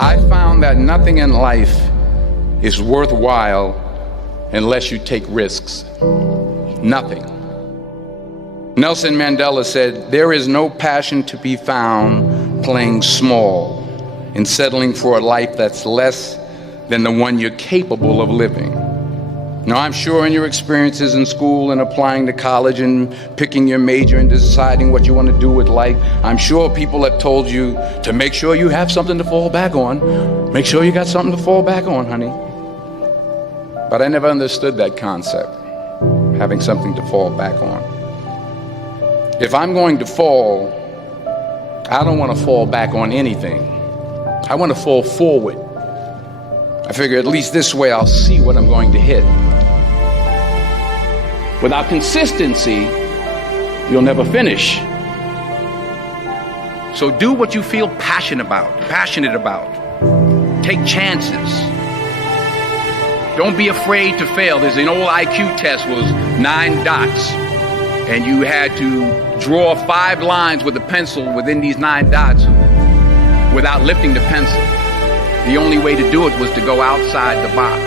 I found that nothing in life is worthwhile unless you take risks. Nothing. Nelson Mandela said, "There is no passion to be found playing small and settling for a life that's less than the one you're capable of living." Now, I'm sure in your experiences in school and applying to college and picking your major and deciding what you want to do with life, I'm sure people have told you to make sure you have something to fall back on. Make sure you got something to fall back on, honey. But I never understood that concept, having something to fall back on. If I'm going to fall, I don't want to fall back on anything. I want to fall forward. I figure at least this way I'll see what I'm going to hit. Without consistency, you'll never finish. So do what you feel passionate about. Take chances. Don't be afraid to fail. There's an old IQ test was 9 dots, and you had to draw 5 lines with a pencil within these 9 dots without lifting the pencil. The only way to do it was to go outside the box.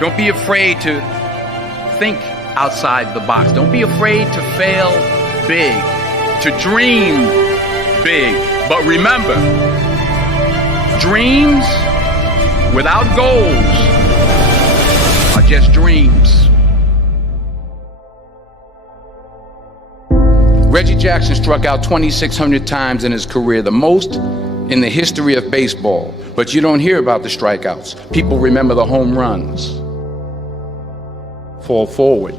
Don't be afraid to think outside the box. Don't be afraid to fail big, to dream big. But remember, dreams without goals are just dreams. Reggie Jackson struck out 2,600 times in his career, the most in the history of baseball. But you don't hear about the strikeouts. People remember the home runs. Fall forward.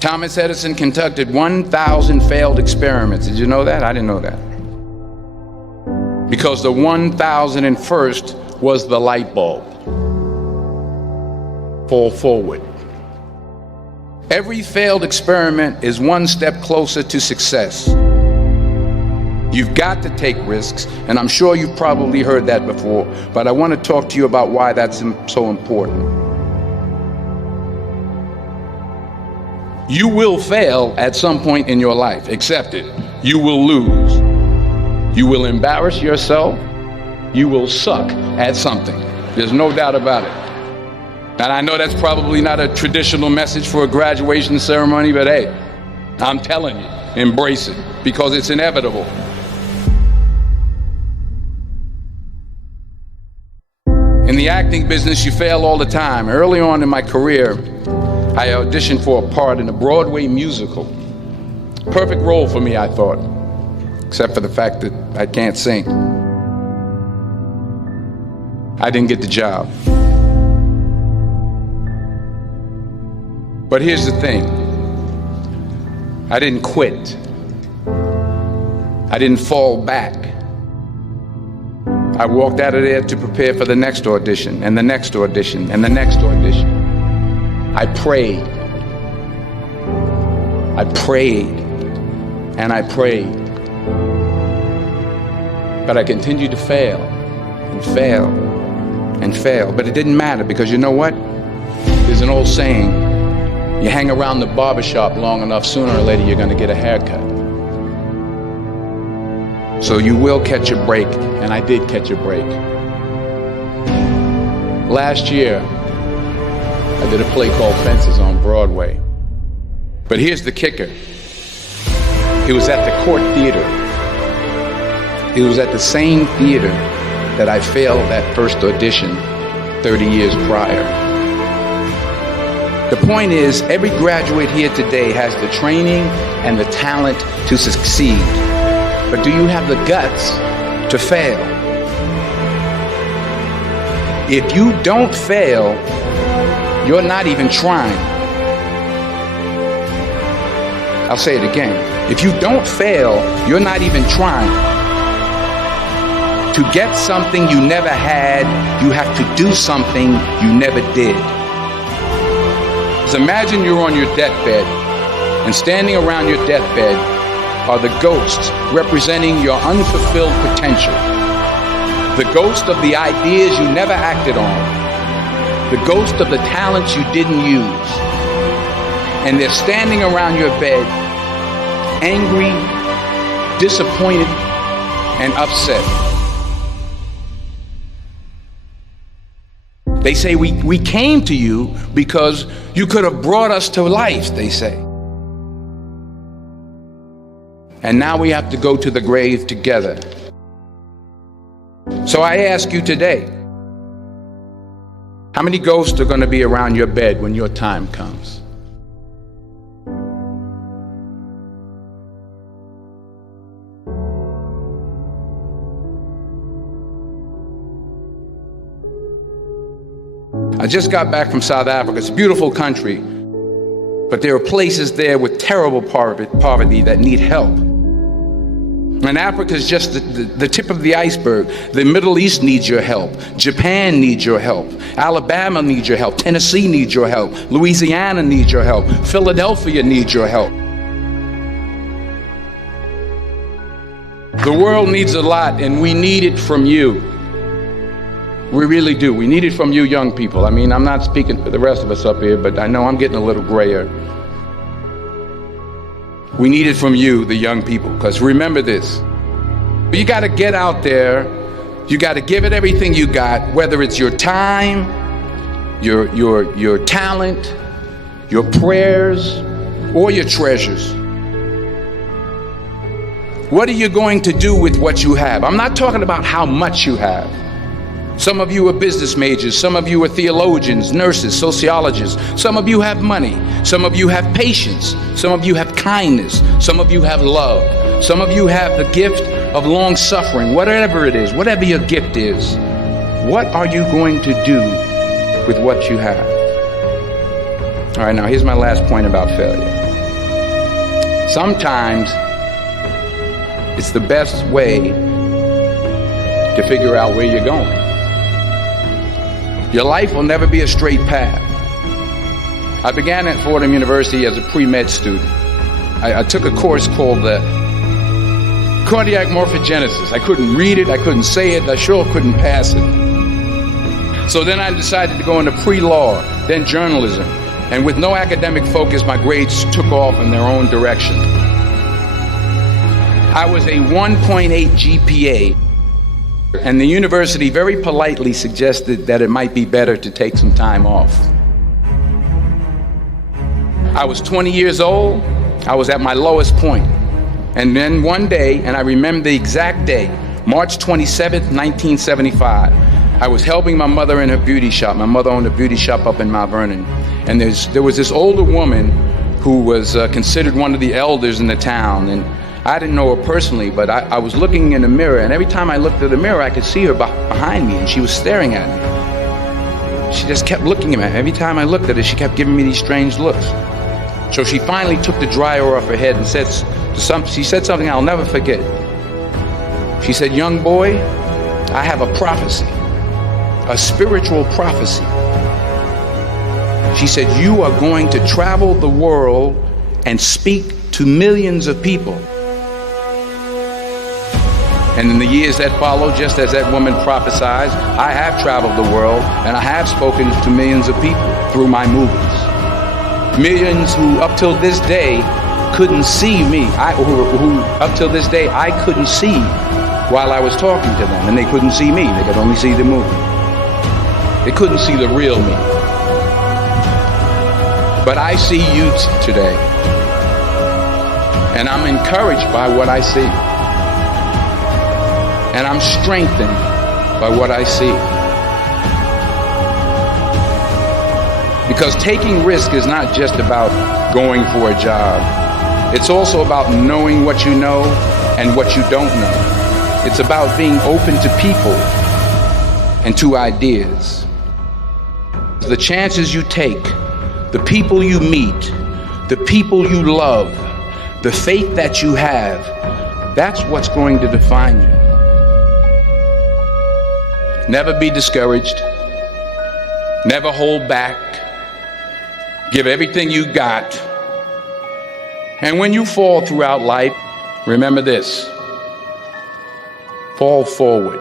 Thomas Edison conducted 1,000 failed experiments. Did you know that? I didn't know that. Because the 1,001st was the light bulb. Fall forward. Every failed experiment is one step closer to success. You've got to take risks, and I'm sure you've probably heard that before, but I want to talk to you about why that's so important. You will fail at some point in your life. Accept it. You will lose. You will embarrass yourself. You will suck at something. There's no doubt about it. And I know that's probably not a traditional message for a graduation ceremony, but hey, I'm telling you, embrace it, because it's inevitable. In the acting business, you fail all the time. Early on in my career, I auditioned for a part in a Broadway musical. Perfect role for me, I thought, except for the fact that I can't sing. I didn't get the job. But here's the thing. I didn't quit. I didn't fall back. I walked out of there to prepare for the next audition, and the next audition, and the next audition. I prayed. I prayed. And I prayed. But I continued to fail, and fail, and fail. But it didn't matter, because you know what? There's an old saying, you hang around the barbershop long enough, sooner or later you're going to get a haircut. So you will catch a break, and I did catch a break. Last year, I did a play called Fences on Broadway. But here's the kicker. It was at the Court Theater. It was at the same theater that I failed that first audition 30 years prior. The point is, every graduate here today has the training and the talent to succeed. But do you have the guts to fail? If you don't fail, you're not even trying. I'll say it again. If you don't fail, you're not even trying. To get something you never had, you have to do something you never did. So imagine you're on your deathbed, and standing around your deathbed are the ghosts representing your unfulfilled potential. The ghost of the ideas you never acted on. The ghost of the talents you didn't use. And they're standing around your bed, angry, disappointed, and upset. They say we came to you because you could have brought us to life, they say. And now we have to go to the grave together. So I ask you today, how many ghosts are going to be around your bed when your time comes? I just got back from South Africa. It's a beautiful country, but there are places there with terrible poverty that need help. And Africa is just the tip of the iceberg. The Middle East needs your help. Japan needs your help. Alabama needs your help. Tennessee needs your help. Louisiana needs your help. Philadelphia needs your help. The world needs a lot, and we need it from you. We really do. We need it from you young people. I mean, I'm not speaking for the rest of us up here, but I know I'm getting a little grayer. We need it from you, the young people, because remember this. You got to get out there. You got to give it everything you got, whether it's your time, your talent, your prayers, or your treasures. What are you going to do with what you have? I'm not talking about how much you have. Some of you are business majors, some of you are theologians, nurses, sociologists, some of you have money, some of you have patience, some of you have kindness, some of you have love, some of you have the gift of long suffering. Whatever it is, whatever your gift is, what are you going to do with what you have? All right, now here's my last point about failure. Sometimes it's the best way to figure out where you're going. Your life will never be a straight path. I began at Fordham University as a pre-med student. I took a course called cardiac morphogenesis. I couldn't read it, I couldn't say it, I sure couldn't pass it. So then I decided to go into pre-law, then journalism. And with no academic focus, my grades took off in their own direction. I was a 1.8 GPA. And the university very politely suggested that it might be better to take some time off. I was 20 years old. I was at my lowest point. And then one day, and I remember the exact day, March 27th, 1975, I was helping my mother in her beauty shop. My mother owned a beauty shop up in Mount Vernon. And there was this older woman who was considered one of the elders in the town. And I didn't know her personally, but I was looking in the mirror, and every time I looked at the mirror, I could see her behind me, and she was staring at me. She just kept looking at me. Every time I looked at her, she kept giving me these strange looks. So she finally took the dryer off her head and she said something I'll never forget. She said, "Young boy, I have a prophecy, a spiritual prophecy." She said, "You are going to travel the world and speak to millions of people." And in the years that followed, just as that woman prophesied, I have traveled the world and I have spoken to millions of people through my movies. Millions who up till this day couldn't see me, who up till this day I couldn't see while I was talking to them, and they couldn't see me, they could only see the movie. They couldn't see the real me. But I see you today, and I'm encouraged by what I see. And I'm strengthened by what I see. Because taking risk is not just about going for a job. It's also about knowing what you know and what you don't know. It's about being open to people and to ideas. The chances you take, the people you meet, the people you love, the faith that you have, that's what's going to define you. Never be discouraged. Never hold back. Give everything you got. And when you fall throughout life, remember this: fall forward.